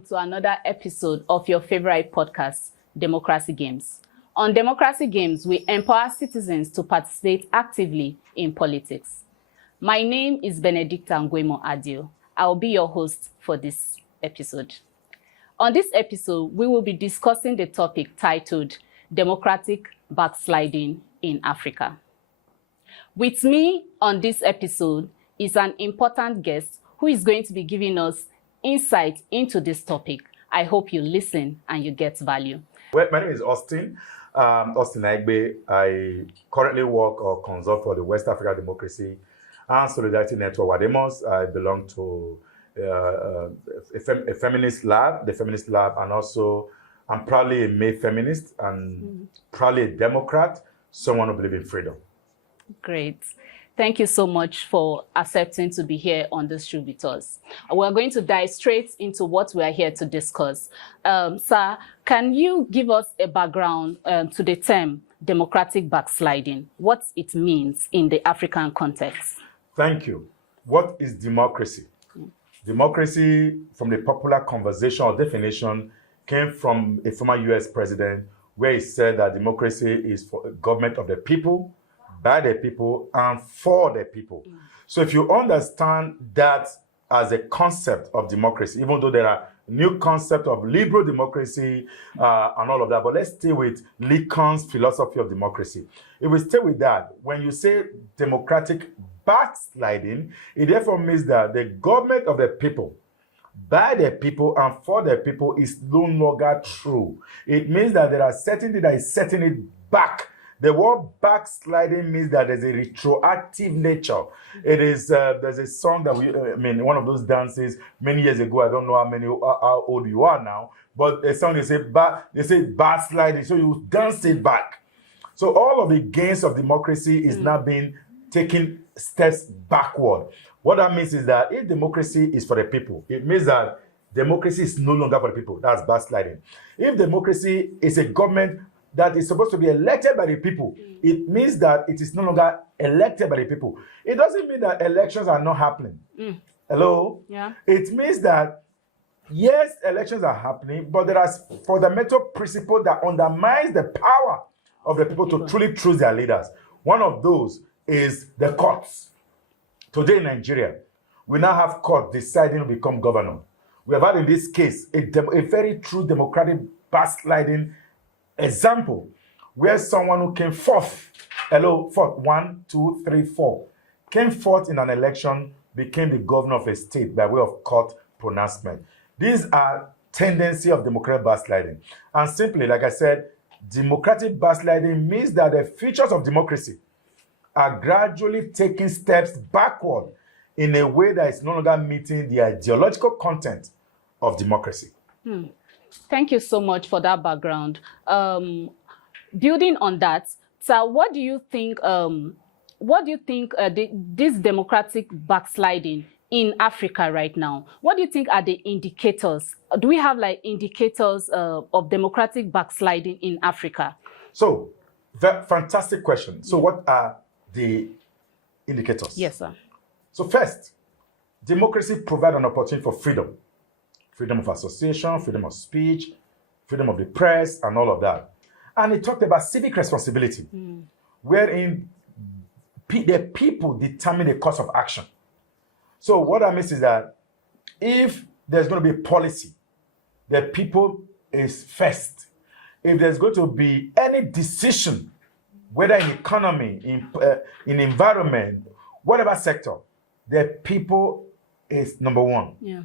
welcome to another episode of your favorite podcast, Democracy Games. On Democracy Games, we empower citizens to participate actively in politics. My name is Benedicta Nguemo Adyo. I will be your host for this episode. On this episode, we will be discussing the topic titled Democratic Backsliding in Africa. With me on this episode is an important guest who is going to be giving us insight into this topic. I hope you listen and you get value. Well, my name is Austin Aigbe. I currently work or consult for the West Africa Democracy and Solidarity Network, WADEMOS. I belong to a feminist lab, the Feminist Lab, and also I'm proudly a male feminist and proudly a Democrat, someone who believes in freedom. Great. Thank you so much for accepting to be here on this show with us. We're going to dive straight into what we are here to discuss. Sir, can you give us a background to the term democratic backsliding, what it means in the African context? Thank you. What is democracy? Democracy, from the popular conversation or definition, came from a former US president where he said that democracy is for a government of the people, by the people, and for the people. So if you understand that as a concept of democracy, even though there are new concepts of liberal democracy and all of that, but let's stay with Lincoln's philosophy of democracy. If we stay with that, when you say democratic backsliding, it therefore means that the government of the people, by the people and for the people is no longer true. It means that there are certain things that is setting it back. The word backsliding means that there's a retroactive nature. It is, there's a song that one of those dances many years ago, I don't know how old you are now, but a song they say backsliding, so you dance it back. So all of the gains of democracy is now being taken steps backward. What that means is that if democracy is for the people, it means that democracy is no longer for the people. That's backsliding. If democracy is a government that is supposed to be elected by the people, it means that it is no longer elected by the people. It doesn't mean that elections are not happening. Hello? Yeah. It means that, yes, elections are happening, but there are fundamental principles that undermines the power of the people to truly choose their leaders. One of those is the courts. Today in Nigeria, we now have courts deciding to become governor. We have had in this case a very true democratic backsliding example where someone who came fourth, came fourth in an election, became the governor of a state by way of court pronouncement. These are tendency of democratic backsliding. And simply, like I said, democratic backsliding means that the features of democracy are gradually taking steps backward in a way that is no longer meeting the ideological content of democracy. Thank you so much for that background. Building on that, sir, what do you think? This democratic backsliding in Africa right now? What do you think are the indicators? Do we have like indicators of democratic backsliding in Africa? So, fantastic question. So, what are the indicators? Yes, sir. So, first, democracy provides an opportunity for freedom. Freedom of association, freedom of speech, freedom of the press, and all of that. And he talked about civic responsibility, wherein the people determine the course of action. So what that means is that if there's going to be policy, the people is first. If there's going to be any decision, whether in economy, in environment, whatever sector, the people is number one. Yeah.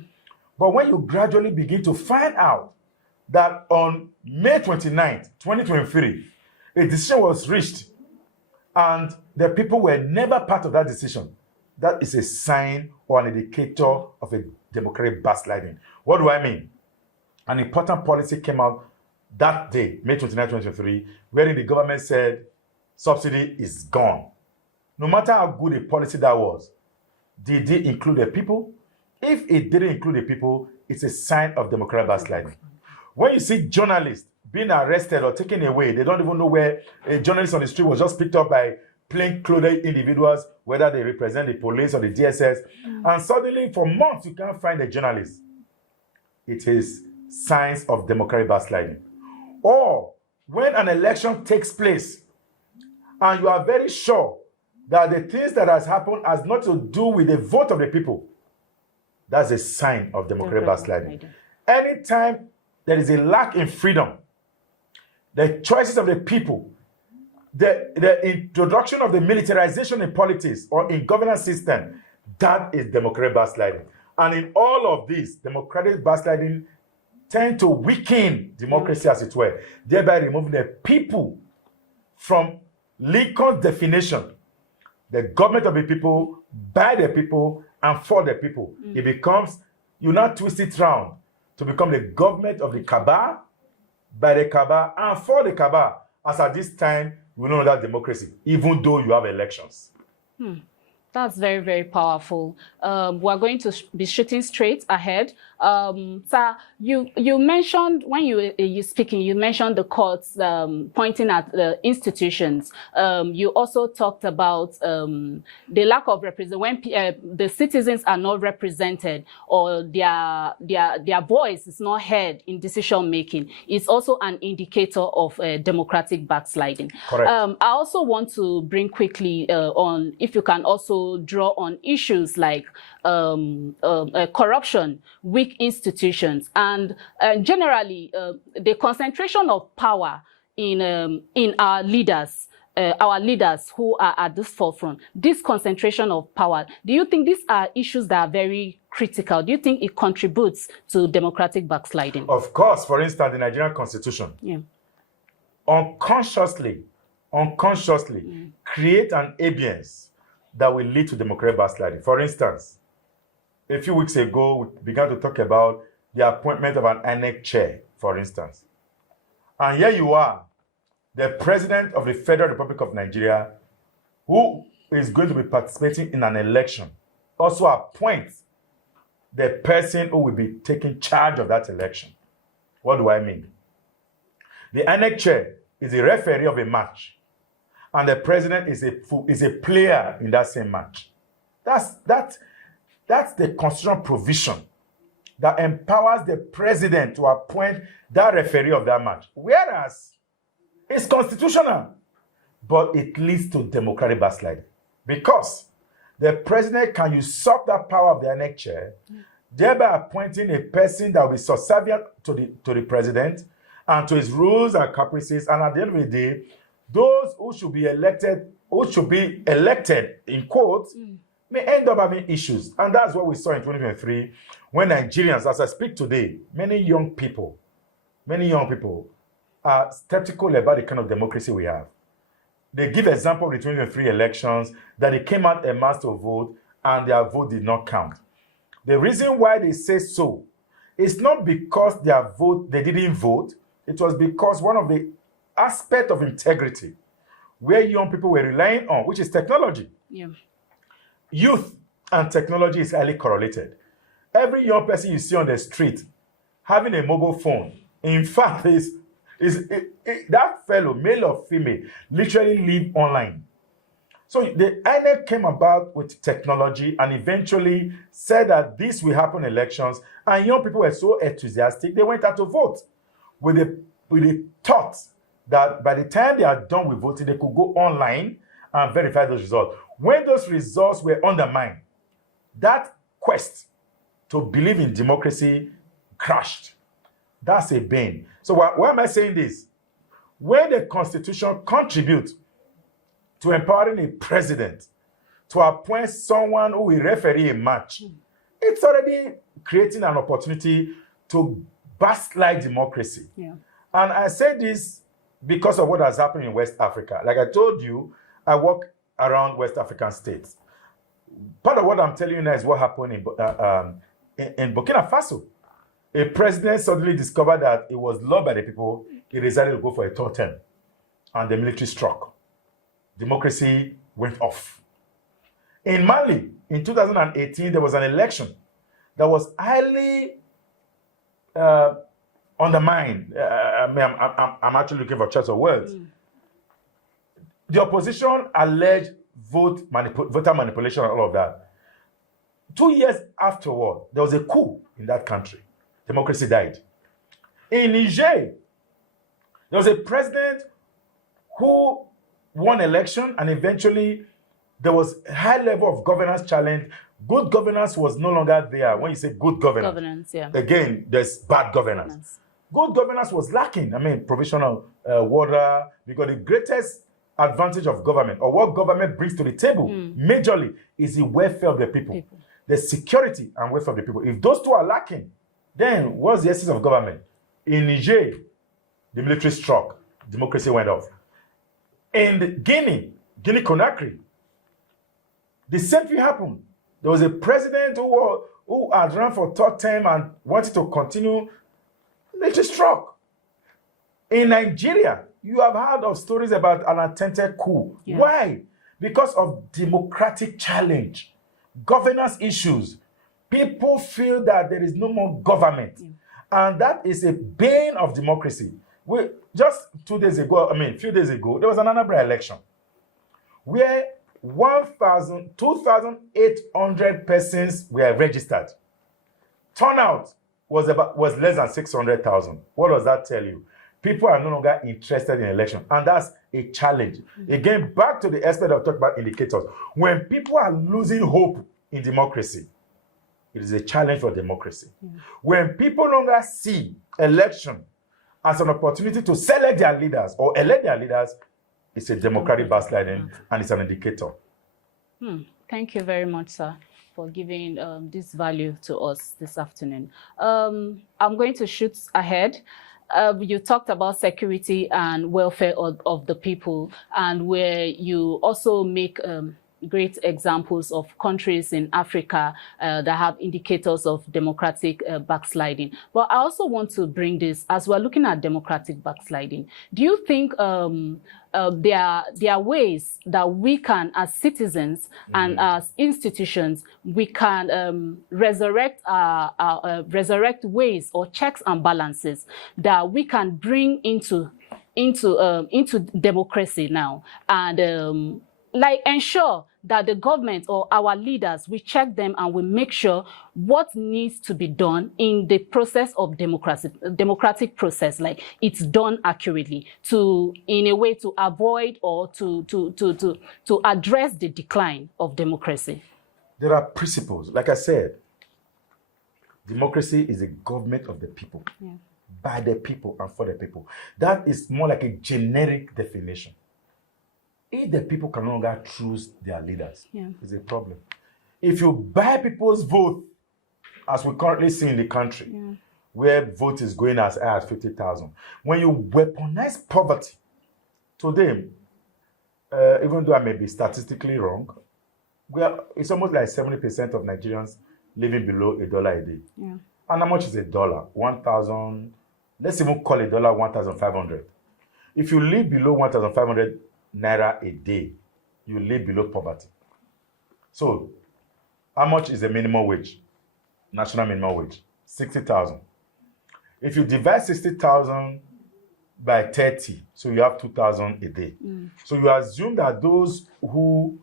But when you gradually begin to find out that on May 29th, 2023, a decision was reached and the people were never part of that decision, that is a sign or an indicator of a democratic backsliding. What do I mean? An important policy came out that day, May 29, 2023, wherein the government said subsidy is gone. No matter how good a policy that was, did it include the people? If it didn't include the people, it's a sign of democratic backsliding. When you see journalists being arrested or taken away, they don't even know where a journalist on the street was just picked up by plain-clothed individuals, whether they represent the police or the DSS, and suddenly for months you can't find a journalist. It is signs of democratic backsliding. Or when an election takes place and you are very sure that the things that has happened has not to do with the vote of the people, that's a sign of democratic backsliding. Anytime there is a lack in freedom, the choices of the people, the introduction of the militarization in politics or in governance system, that is democratic backsliding. And in all of this, democratic backsliding tend to weaken democracy, as it were, thereby removing the people from Lincoln's definition, the government of the people, by the people, and for the people. It becomes, you now twist it round to become the government of the cabal, by the cabal, and for the cabal. As at this time, we know that democracy, even though you have elections. That's very, very powerful. We're going to be shooting straight ahead. Sir, you mentioned, when you speaking, you mentioned the courts pointing at the institutions. You also talked about the lack of representation, when the citizens are not represented or their voice is not heard in decision making. It's also an indicator of democratic backsliding. Correct. I also want to bring quickly on, if you can also draw on issues like corruption, weak institutions, and generally the concentration of power in our leaders who are at this forefront. This concentration of power, do you think these are issues that are very critical? Do you think it contributes to democratic backsliding? Of course. For instance, the Nigerian Constitution, unconsciously create an ambience that will lead to democratic backsliding. For instance, a few weeks ago, we began to talk about the appointment of an INEC chair, for instance. And here you are, the President of the Federal Republic of Nigeria, who is going to be participating in an election, also appoints the person who will be taking charge of that election. What do I mean? The INEC chair is a referee of a match, and the president is a player in that same match. That's the constitutional provision that empowers the president to appoint that referee of that match. Whereas it's constitutional, but it leads to democratic backsliding because the president can usurp that power of the INEC chair, thereby appointing a person that will be subservient to the president and to his rules and caprices, and at the end of the day, those who should be elected in quotes, may end up having issues. And that's what we saw in 2023 when Nigerians, as I speak today, many young people are skeptical about the kind of democracy we have. They give example of the 2023 elections that they came out en masse to vote and their vote did not count. The reason why they say so is not because they didn't vote. It was because one of the aspect of integrity where young people were relying on, which is technology. Youth and technology is highly correlated. Every young person you see on the street having a mobile phone, in fact, that fellow, male or female, literally live online. So the INEC came about with technology and eventually said that this will happen in elections, and young people were so enthusiastic, they went out to vote with the thought that by the time they are done with voting, they could go online and verify those results. When those results were undermined, that quest to believe in democracy crashed. That's a bane. So why am I saying this? When the Constitution contributes to empowering a president to appoint someone who will referee a match, it's already creating an opportunity to backslide democracy. And I say this because of what has happened in West Africa. Like I told you, I work around West African states. Part of what I'm telling you now is what happened in Burkina Faso. A president suddenly discovered that it was loved by the people. He decided to go for a third term, and the military struck. Democracy went off. In Mali, in 2018, there was an election that was highly undermined. I'm actually looking for choice of words. The opposition alleged voter manipulation and all of that. 2 years afterward, there was a coup in that country. Democracy died. In Niger, there was a president who won election, and eventually there was a high level of governance challenge. Good governance was no longer there. When you say good governance, again, there's bad governance. Good governance was lacking. I mean, provisional water, because the greatest advantage of government, or what government brings to the table, majorly, is the welfare of the people, the security and welfare of the people. If those two are lacking, then what's the essence of government? In Niger, the military struck, democracy went off. In Guinea Conakry, the same thing happened. There was a president who had run for third term and wanted to continue, military struck. In Nigeria, you have heard of stories about an attempted coup. Yeah. Why? Because of democratic challenge, governance issues. People feel that there is no more government. Yeah. And that is a bane of democracy. Just a few days ago, there was an Anambra election where 2,800 persons were registered. Turnout was less than 600,000. What does that tell you? People are no longer interested in election, and that's a challenge. Again, back to the aspect of talking about indicators. When people are losing hope in democracy, it is a challenge for democracy. When people no longer see election as an opportunity to select their leaders or elect their leaders, it's a democratic backsliding, and it's an indicator. Thank you very much, sir, for giving this value to us this afternoon. I'm going to shoot ahead. You talked about security and welfare of the people, and where you also make great examples of countries in Africa that have indicators of democratic backsliding. But I also want to bring this, as we're looking at democratic backsliding, do you think there are ways that we can, as citizens and as institutions, we can resurrect ways or checks and balances that we can bring into democracy now, and like ensure that the government or our leaders, we check them and we make sure what needs to be done in the process of democratic process, like it's done accurately, in a way to avoid or to address the decline of democracy. There are principles. Like I said, democracy is a government of the people, by the people and for the people. That is more like a generic definition. If the people can no longer choose their leaders, it's a problem. If you buy people's vote, as we currently see in the country, where vote is going as high as 50,000, when you weaponize poverty, today, even though I may be statistically wrong, it's almost like 70% of Nigerians living below $1 a day. And how much is $1? 1,000. Let's even call $1 1,500. If you live below 1,500 naira a day, you live below poverty. So, how much is the minimum wage? National minimum wage? 60,000. If you divide 60,000 by 30, so you have 2,000 a day. So you assume that those who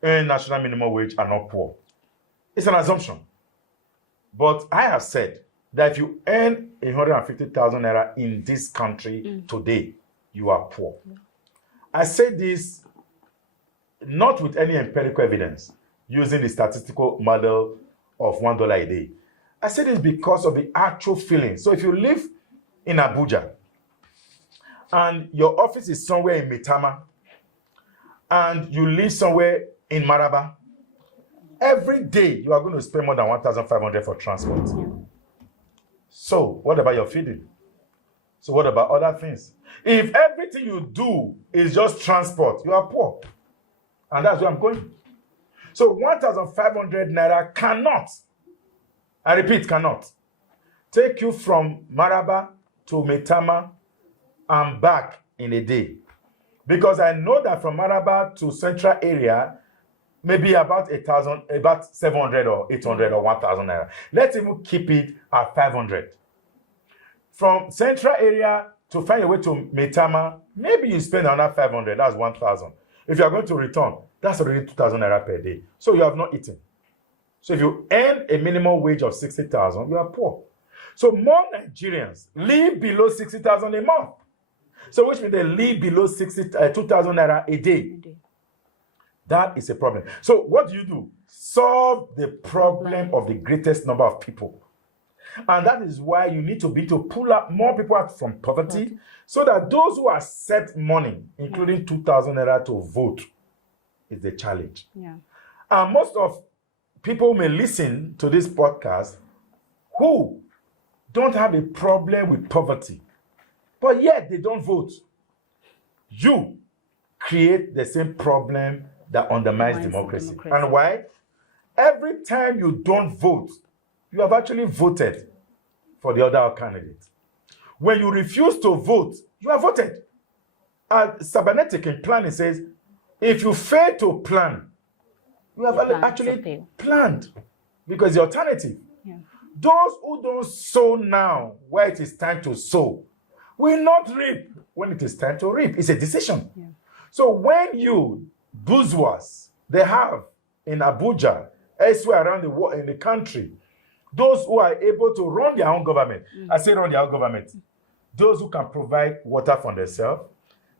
earn national minimum wage are not poor. It's an assumption. But I have said that if you earn 150,000 naira in this country today, you are poor. I say this not with any empirical evidence, using the statistical model of $1 a day. I say this because of the actual feeling. So if you live in Abuja and your office is somewhere in Maitama and you live somewhere in Maraba, every day you are going to spend more than 1,500 for transport. So what about your feeding? So what about other things? If everything you do is just transport, you are poor. And that's where I'm going. So 1,500 naira cannot, I repeat, cannot take you from Maraba to Maitama and back in a day. Because I know that from Maraba to central area, maybe about 700 or 800 or 1,000 naira. Let's even keep it at 500. From central area to find a way to Maitama, maybe you spend another 500, that's 1,000. If you are going to return, that's already 2,000 naira per day. So you have not eaten. So if you earn a minimum wage of 60,000, you are poor. So more Nigerians live below 60,000 a month. So which means they live below 2,000 naira a day. That is a problem. So what do? Solve the problem of the greatest number of people. And that is why you need to pull up more people out from poverty, so that those who accept money, including 2,000 naira to vote, is the challenge. Yeah. And most of people may listen to this podcast who don't have a problem with poverty, but yet they don't vote. You create the same problem that undermines democracy. And why? Every time you don't vote, you have actually voted for the other candidate. When you refuse to vote, you have voted. And cybernetic in planning says, if you fail to plan, you have actually planned, because the alternative. Yeah. Those who don't sow now, where it is time to sow, will not reap when it is time to reap. It's a decision. Yeah. So when you bourgeois, they have in Abuja, elsewhere around the world, in the country, those who are able to run their own government, I say run their own government, those who can provide water for themselves,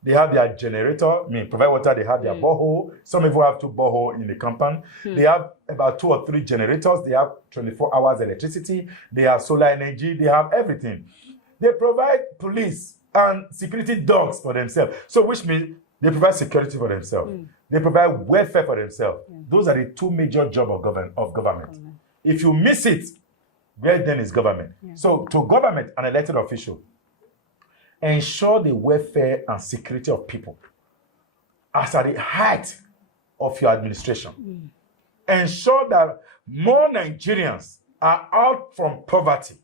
they have their generator, provide water, they have their borehole. Some people have 2 boreholes in the compound. They have about 2 or 3 generators. They have 24 hours electricity. They have solar energy. They have everything. They provide police and security dogs for themselves. So which means they provide security for themselves. They provide welfare for themselves. Those are the 2 major jobs of government. If you miss it, where then is government? So to government, an elected official, ensure the welfare and security of people as at the height of your administration. Ensure that more Nigerians are out from poverty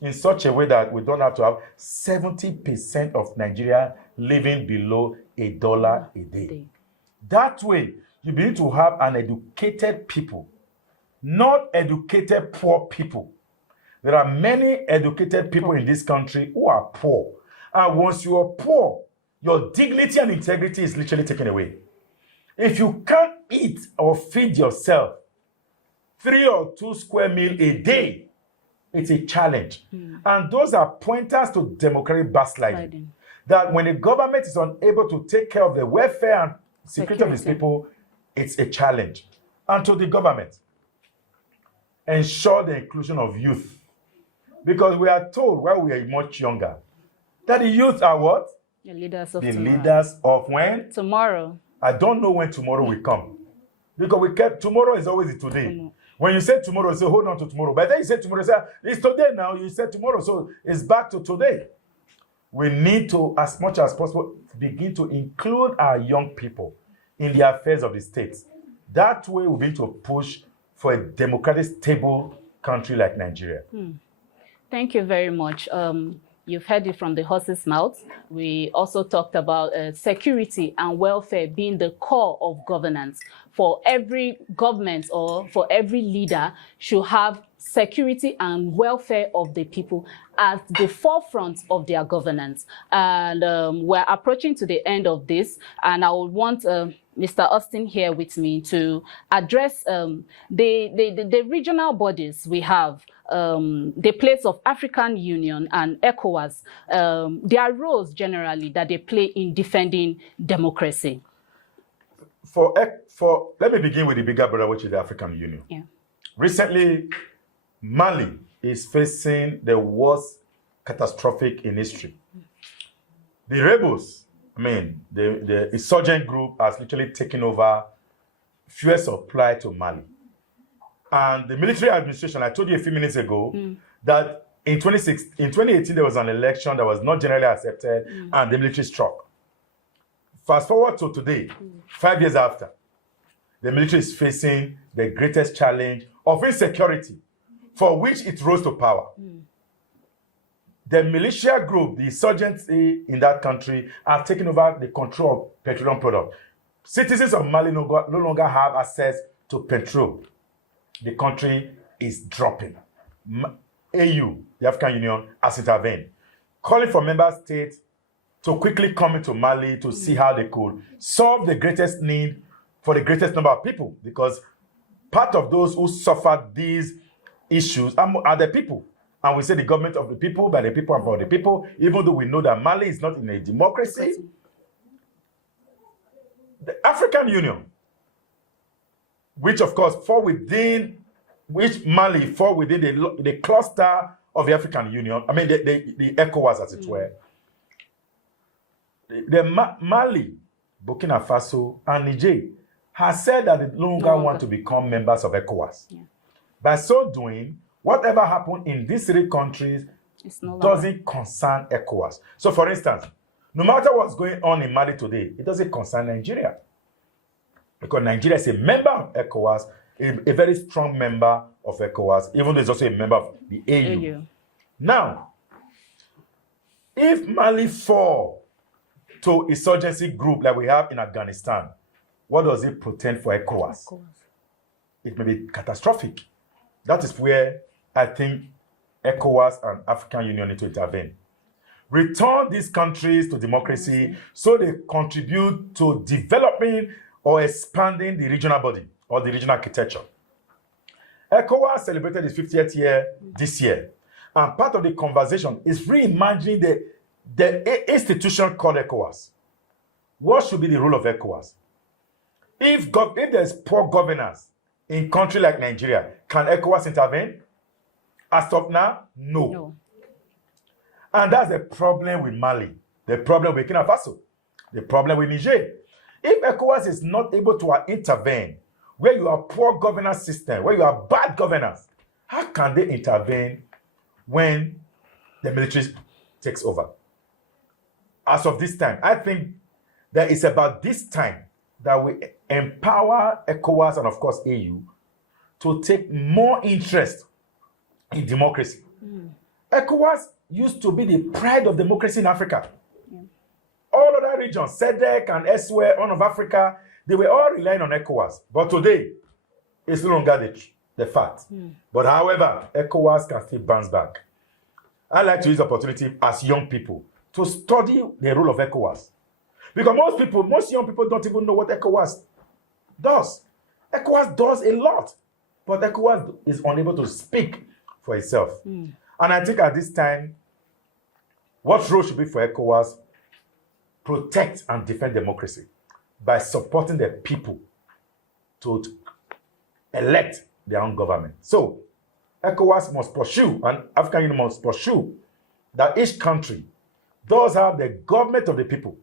in such a way that we don't have to have 70% of Nigeria living below $1 a day. That way, you begin to have an educated people, not educated poor people. There are many educated people in this country who are poor. And once you are poor, your dignity and integrity is literally taken away. If you can't eat or feed yourself 3 or 2 square meals a day, it's a challenge. And those are pointers to democratic backsliding. That when the government is unable to take care of the welfare and security of its people, it's a challenge. And to the government, ensure the inclusion of youth. Because we are told while we are much younger, that the youth are what? The leaders of the tomorrow. Leaders of when? Tomorrow. I don't know when tomorrow will come. Because tomorrow is always today. When you say tomorrow, you say hold on to tomorrow. But then you say tomorrow, you say it's today now. You said tomorrow, so it's back to today. We need to, as much as possible, begin to include our young people in the affairs of the state. That way we'll be able to push for a democratic, stable country like Nigeria. Thank you very much. You've heard it from the horse's mouth. We also talked about security and welfare being the core of governance. For every government or for every leader should have security and welfare of the people at the forefront of their governance. And we're approaching to the end of this, and I would want Mr. Austin here with me to address the regional bodies we have, the place of African Union and ECOWAS, their roles generally that they play in defending democracy. Let me begin with the bigger brother, which is the African Union. Yeah. Recently, Mali is facing the worst catastrophic in history. The rebels, the insurgent group has literally taken over fuel supply to Mali. And the military administration, I told you a few minutes ago, that in 2018, there was an election that was not generally accepted, and the military struck. Fast forward to today, 5 years after, the military is facing the greatest challenge of insecurity, for which it rose to power. The militia group, the insurgency in that country, have taken over the control of petroleum products. Citizens of Mali no longer have access to petrol. The country is dropping. AU, the African Union, has intervened, calling for member states to quickly come into Mali to see how they could solve the greatest need for the greatest number of people, because part of those who suffered these issues are the people. and we say the government of the people, by the people, and for the people, even though we know that Mali is not in a democracy. The African Union, which of course Mali fall within the cluster of the African Union, I mean the ECOWAS as it were. Mali, Burkina Faso, and Niger has said that they no longer want to become members of ECOWAS. Yeah. By so doing, whatever happened in these three countries doesn't concern ECOWAS. So for instance, no matter what's going on in Mali today, it doesn't concern Nigeria. Because Nigeria is a member of ECOWAS, a very strong member of ECOWAS, even though it's also a member of the AU. Now, if Mali fall to insurgency group like we have in Afghanistan, what does it portend for ECOWAS? It may be catastrophic. That is where I think ECOWAS and African Union need to intervene. Return these countries to democracy so they contribute to developing or expanding the regional body or the regional architecture. ECOWAS celebrated its 50th year this year. And part of the conversation is reimagining the institution called ECOWAS. What should be the role of ECOWAS? If there's poor governance in a country like Nigeria, can ECOWAS intervene? As of now, no. And that's the problem with Mali, the problem with Burkina Faso, the problem with Niger. If ECOWAS is not able to intervene where you have poor governance system, where you have bad governance, how can they intervene when the military takes over? As of this time, I think that it's about this time that we empower ECOWAS and, of course, AU to take more interest in democracy. ECOWAS used to be the pride of democracy in Africa. All other regions, SADC and elsewhere, Horn of Africa, they were all relying on ECOWAS. But today, it's no longer the fact. But however, ECOWAS can still bounce back. I like to use the opportunity as young people to study the role of ECOWAS. Because most young people don't even know what ECOWAS does. ECOWAS does a lot, but ECOWAS is unable to speak for itself. And I think at this time, what role should be for ECOWAS? Protect and defend democracy by supporting the people to elect their own government. So, ECOWAS must pursue, and African Union must pursue, that each country does have the government of the people,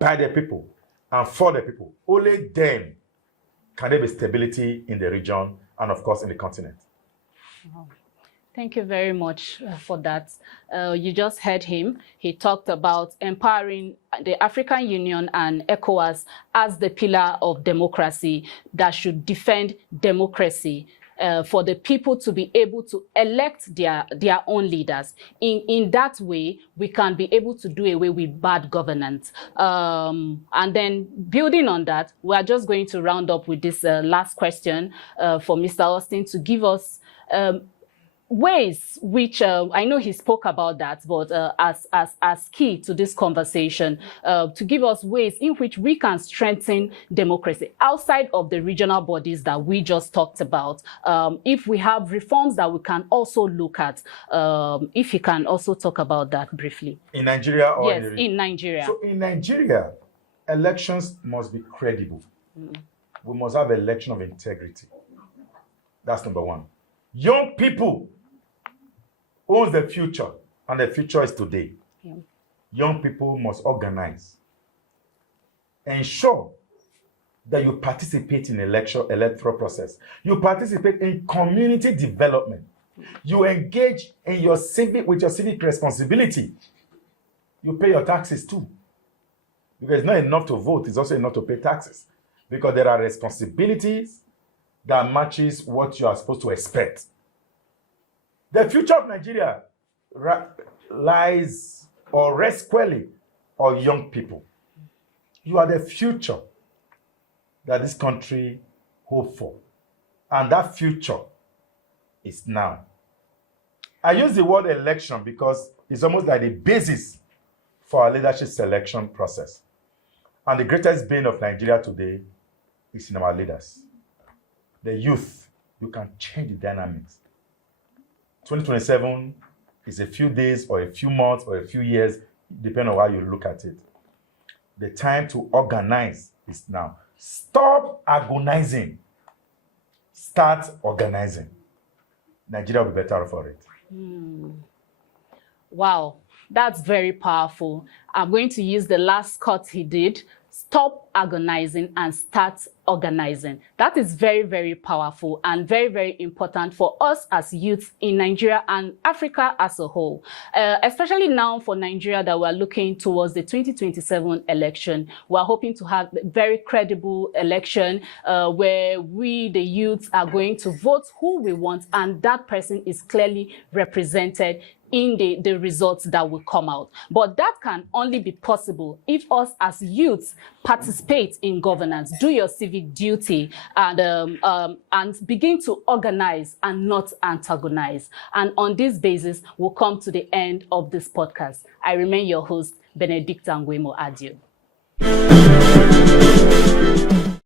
by the people, and for the people. Only then can there be stability in the region and, of course, in the continent. Wow. Thank you very much for that. You just heard him. He talked about empowering the African Union and ECOWAS as the pillar of democracy that should defend democracy for the people to be able to elect their own leaders. In that way, we can be able to do away with bad governance. And then building on that, we are just going to round up with this last question for Mr. Austin to give us ways which I know he spoke about that, but as key to this conversation, to give us ways in which we can strengthen democracy outside of the regional bodies that we just talked about. If we have reforms that we can also look at, if you can also talk about that briefly. In Nigeria or yes, in Nigeria. So in Nigeria, elections must be credible. We must have an election of integrity. That's number one. Young people owns the future, and the future is today. Young people must organize. Ensure that you participate in electoral process. You participate in community development. You engage in with your civic responsibility. You pay your taxes too. Because it's not enough to vote, it's also enough to pay taxes. Because there are responsibilities that matches what you are supposed to expect. The future of Nigeria lies or rests squarely on young people. You are the future that this country hopes for. And that future is now. I use the word election because it's almost like the basis for our leadership selection process. And the greatest bane of Nigeria today is in our leaders. The youth, you can change the dynamics 2027 is a few days or a few months or a few years, depending on how you look at it. The time to organize is now. Stop agonizing. Start organizing. Nigeria will be better for it. Wow, that's very powerful. I'm going to use the last cut he did. Stop agonizing and start organizing. That is very, very powerful and very, very important for us as youths in Nigeria and Africa as a whole. Especially now for Nigeria that we're looking towards the 2027 election. We're hoping to have a very credible election where we, the youths, are going to vote who we want, and that person is clearly represented in the results that will come out. But that can only be possible if us as youths participate in governance, do your civic duty, and begin to organize and not antagonize. And on this basis, we'll come to the end of this podcast. I remain your host, Benedicta Nguemo Adyo.